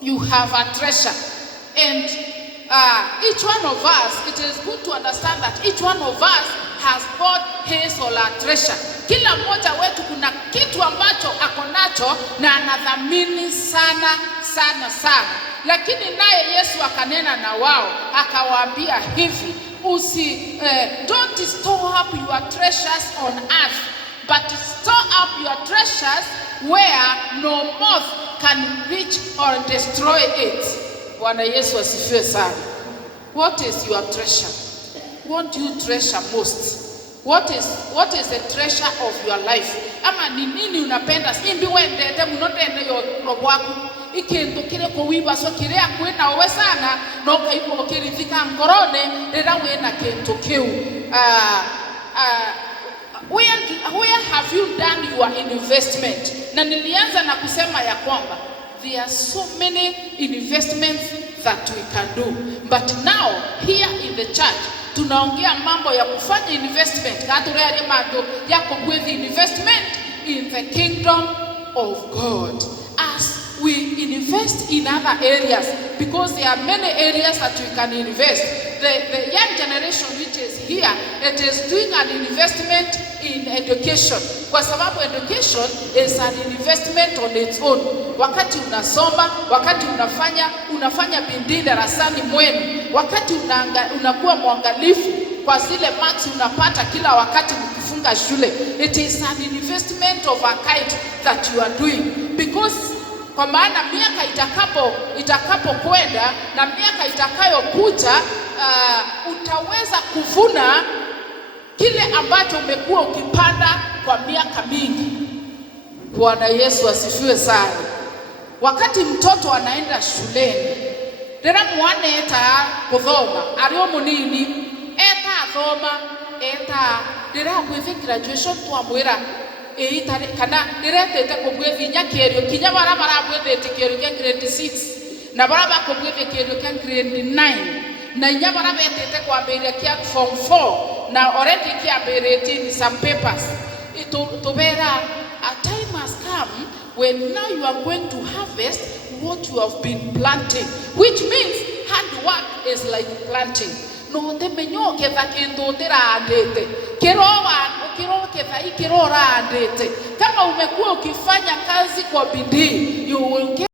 you have a treasure. And each one of us, it is good to understand that each one of us has got his or her treasure. Kila mmoja wetu kuna kitu ambacho akonacho na anadhamini sana sana sana. Lakini naye Yesu akanena na wao, akawaambia hivi, don't store up your treasures on earth, but store up your treasures where no moth can reach or destroy it. Bwana Yesu asifiwe sana. What is your treasure? What do you treasure most? What is the treasure of your life? Ama ni nini unapenda? Simbi wendete munotende yo robwaku. Ikintu kire ko wibaso kire akwena owe sana no kaipo kirithika ngorone rira wena kintu kiu. Where have you done your investment? Na nilianza na kusema ya kwamba there are so many investments that we can do. But now here in the church tunaongea mambo ya kufanya investment. Katurere mambo ya kugwezi investment in the kingdom of God. As we invest in other areas, because there are many areas that we can invest. The young generation which is here, it is doing an investment in education. Kwa sababu education is an investment on its own. Wakati unasoma, wakati unafanya bidii darasani mwenu, wakati unakuwa mwangalifu kwa zile marks unapata kila wakati mkifunga shule, it is an investment of a kind that you are doing. Because kwa maana miaka itakapo kwenda na miaka itakayokuja, utaweza kuvuna kile ambacho umekuwa ukipanda kwa miaka mingi. Bwana Yesu asifiwe sana. Wakati mtoto anaenda shuleni, rera mwana eta kuthoma ario munini eta athoma eta rera kwithi graduation twamwira itare kana niretete kubwithi nyakerio kinya bara bwithite kerio kia grade 6 na bara bakubwithi kerio kia grade 9 na inya bara betete kwambiria kia form 4 na already kiambirite some papers. To vera a time has come when now you are going to harvest what you have been planting, which means hard work is like planting. No te menyoke vakindu tirandite kiroke vai kirora andite. Kama umekuwa ukifanya kazi kwa bidii, you will get